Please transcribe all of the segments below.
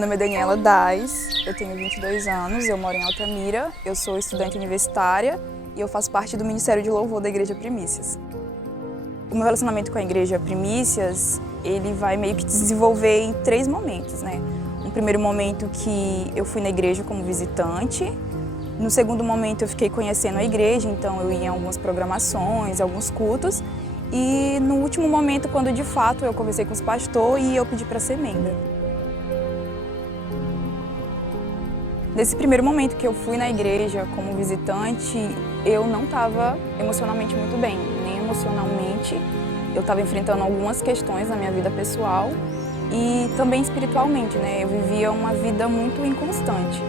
Meu nome é Daniela Dais, eu tenho 22 anos, eu moro em Altamira, eu sou estudante universitária e eu faço parte do Ministério de Louvor da Igreja Primícias. O meu relacionamento com a Igreja Primícias, ele vai meio que desenvolver em 3 momentos, né? Um primeiro momento que eu fui na igreja como visitante. No segundo momento eu fiquei conhecendo a igreja, então eu ia em algumas programações, alguns cultos. E no último momento, quando de fato eu conversei com os pastores e eu pedi para ser membro. Nesse primeiro momento que eu fui na igreja como visitante, eu não estava emocionalmente muito bem, nem emocionalmente. Eu estava enfrentando algumas questões na minha vida pessoal e também espiritualmente, né? Eu vivia uma vida muito inconstante.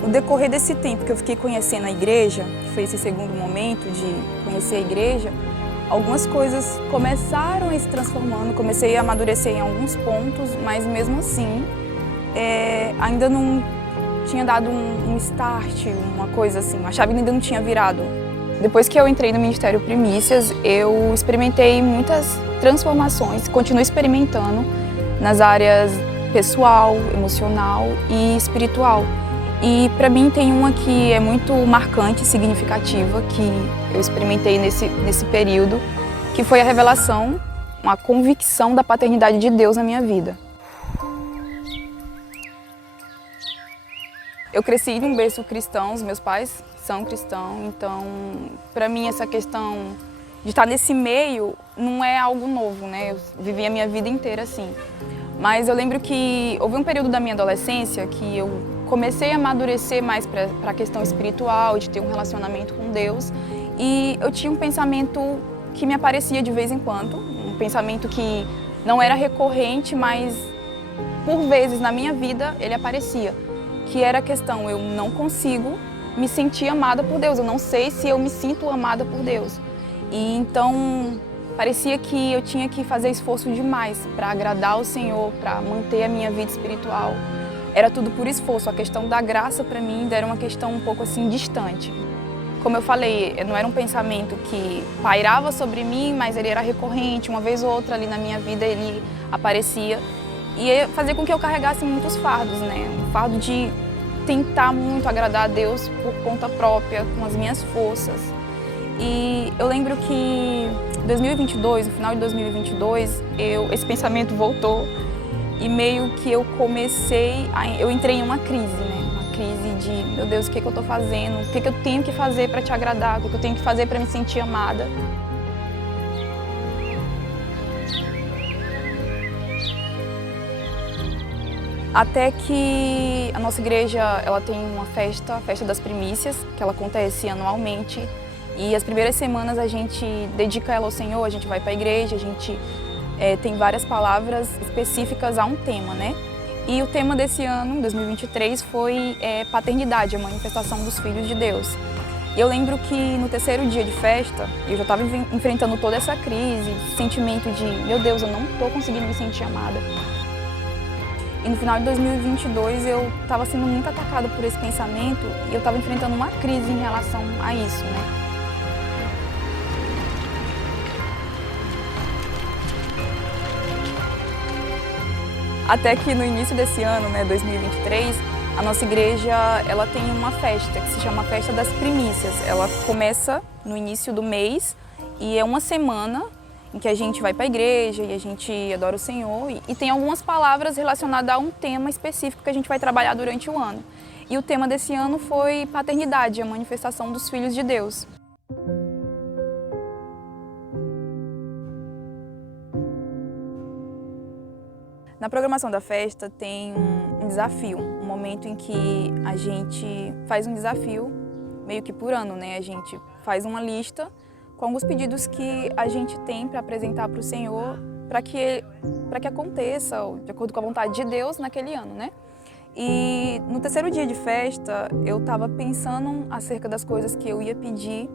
No decorrer desse tempo que eu fiquei conhecendo a igreja, que foi esse segundo momento de conhecer a igreja, algumas coisas começaram a ir se transformando, comecei a amadurecer em alguns pontos, mas mesmo assim, ainda não tinha dado um start, uma coisa assim, a chave ainda não tinha virado. Depois que eu entrei no Ministério Primícias, eu experimentei muitas transformações, continuo experimentando nas áreas pessoal, emocional e espiritual. E para mim tem uma que é muito marcante e significativa, que eu experimentei nesse período, que foi a revelação, uma convicção da paternidade de Deus na minha vida. Eu cresci em um berço cristão, os meus pais são cristãos, então para mim essa questão de estar nesse meio não é algo novo, né? Eu vivi a minha vida inteira assim. Mas eu lembro que houve um período da minha adolescência que eu comecei a amadurecer mais para a questão espiritual, de ter um relacionamento com Deus, e eu tinha um pensamento que me aparecia de vez em quando, um pensamento que não era recorrente, mas por vezes na minha vida ele aparecia, que era a questão, eu não consigo me sentir amada por Deus, eu não sei se eu me sinto amada por Deus. E então parecia que eu tinha que fazer esforço demais para agradar o Senhor, para manter a minha vida espiritual. Era tudo por esforço, a questão da graça para mim ainda era uma questão um pouco assim distante. Como eu falei, não era um pensamento que pairava sobre mim, mas ele era recorrente, uma vez ou outra ali na minha vida ele aparecia. E fazia com que eu carregasse muitos fardos, né? Um fardo de tentar muito agradar a Deus por conta própria, com as minhas forças. E eu lembro que em 2022, no final de 2022, esse pensamento voltou e meio que eu entrei em uma crise, né? Uma crise de, meu Deus, o que eu estou fazendo? O que eu tenho que fazer para te agradar? O que eu tenho que fazer para me sentir amada? Até que a nossa igreja ela tem uma festa, a Festa das Primícias, que ela acontece anualmente. E as primeiras semanas a gente dedica ela ao Senhor, a gente vai para a igreja, a gente tem várias palavras específicas a um tema, né? E o tema desse ano, 2023, foi paternidade, a manifestação dos filhos de Deus. E eu lembro que no terceiro dia de festa, eu já estava enfrentando toda essa crise, sentimento de, meu Deus, eu não estou conseguindo me sentir amada. E no final de 2022 eu estava sendo muito atacada por esse pensamento e eu estava enfrentando uma crise em relação a isso, né? Até que no início desse ano, né, 2023, a nossa igreja ela tem uma festa que se chama Festa das Primícias. Ela começa no início do mês e é uma semana em que a gente vai para a igreja e a gente adora o Senhor e tem algumas palavras relacionadas a um tema específico que a gente vai trabalhar durante o ano. E o tema desse ano foi paternidade, a manifestação dos filhos de Deus. Na programação da festa tem um desafio, um momento em que a gente faz um desafio meio que por ano, né? A gente faz uma lista com alguns pedidos que a gente tem para apresentar para o Senhor, para que aconteça, de acordo com a vontade de Deus, naquele ano, né? E no terceiro dia de festa, eu estava pensando acerca das coisas que eu ia pedir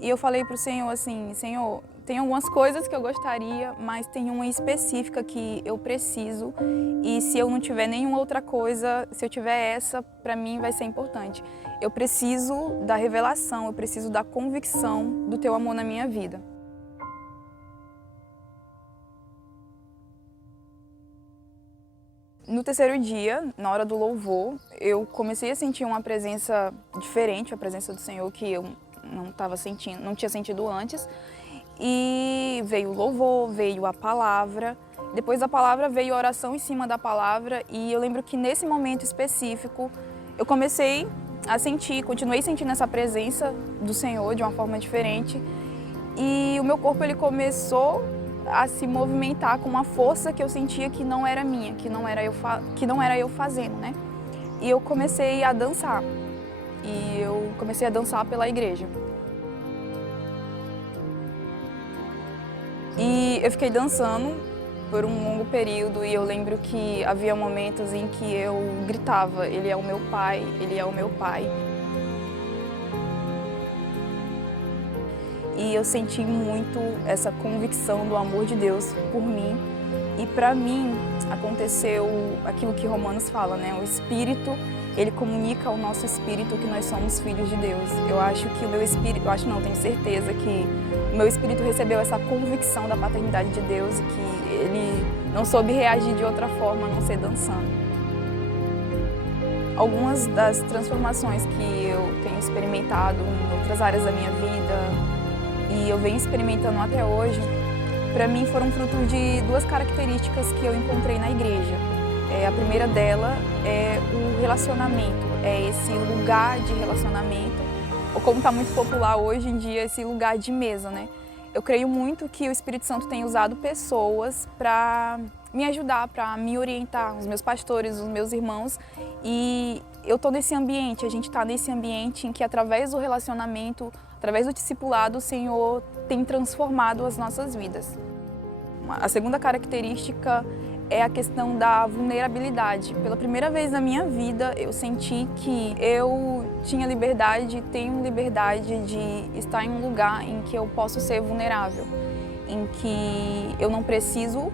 e eu falei para o Senhor assim, Senhor, tem algumas coisas que eu gostaria, mas tem uma específica que eu preciso e se eu não tiver nenhuma outra coisa, se eu tiver essa, para mim vai ser importante. Eu preciso da revelação, eu preciso da convicção do teu amor na minha vida. No terceiro dia, na hora do louvor, eu comecei a sentir uma presença diferente, a presença do Senhor que eu não estava sentindo, não tinha sentido antes. E veio o louvor, veio a palavra. Depois da palavra veio a oração em cima da palavra e eu lembro que nesse momento específico eu comecei a sentir, continuei sentindo essa presença do Senhor de uma forma diferente e o meu corpo ele começou a se movimentar com uma força que eu sentia que não era minha, que não era eu fazendo, né? E eu comecei a dançar pela igreja. E eu fiquei dançando por um longo período e eu lembro que havia momentos em que eu gritava, Ele é o meu Pai, Ele é o meu Pai. E eu senti muito essa convicção do amor de Deus por mim. E para mim aconteceu aquilo que Romanos fala, né? O Espírito, ele comunica ao nosso espírito que nós somos filhos de Deus. Eu acho que o meu espírito, tenho certeza que o meu espírito recebeu essa convicção da paternidade de Deus e que ele não soube reagir de outra forma a não ser dançando. Algumas das transformações que eu tenho experimentado em outras áreas da minha vida e eu venho experimentando até hoje, para mim foram fruto de duas características que eu encontrei na igreja. A primeira dela é o relacionamento, é esse lugar de relacionamento, ou como está muito popular hoje em dia, esse lugar de mesa, né? Eu creio muito que o Espírito Santo tem usado pessoas para me ajudar, para me orientar, os meus pastores, os meus irmãos, e eu estou nesse ambiente, a gente está nesse ambiente em que através do relacionamento, através do discipulado, o Senhor tem transformado as nossas vidas. A segunda característica é a questão da vulnerabilidade. Pela primeira vez na minha vida, eu senti que eu tinha liberdade, tenho liberdade de estar em um lugar em que eu posso ser vulnerável, em que eu não preciso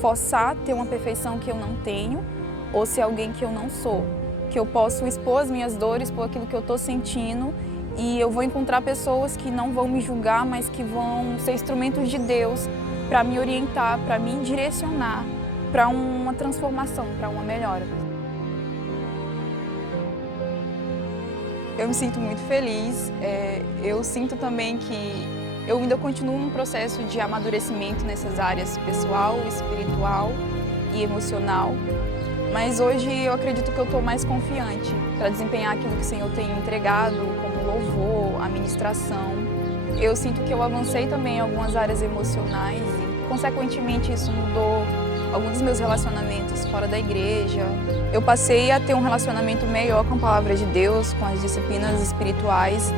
forçar ter uma perfeição que eu não tenho ou ser alguém que eu não sou, que eu posso expor as minhas dores, expor aquilo que eu estou sentindo e eu vou encontrar pessoas que não vão me julgar, mas que vão ser instrumentos de Deus para me orientar, para me direcionar para uma transformação, para uma melhora. Eu me sinto muito feliz, eu sinto também que eu ainda continuo num processo de amadurecimento nessas áreas pessoal, espiritual e emocional, mas hoje eu acredito que eu estou mais confiante para desempenhar aquilo que o Senhor tem entregado, como louvor, a ministração. Eu sinto que eu avancei também em algumas áreas emocionais e, consequentemente, isso mudou alguns dos meus relacionamentos fora da igreja. Eu passei a ter um relacionamento melhor com a palavra de Deus, com as disciplinas espirituais.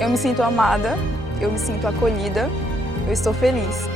Eu me sinto amada, eu me sinto acolhida, eu estou feliz.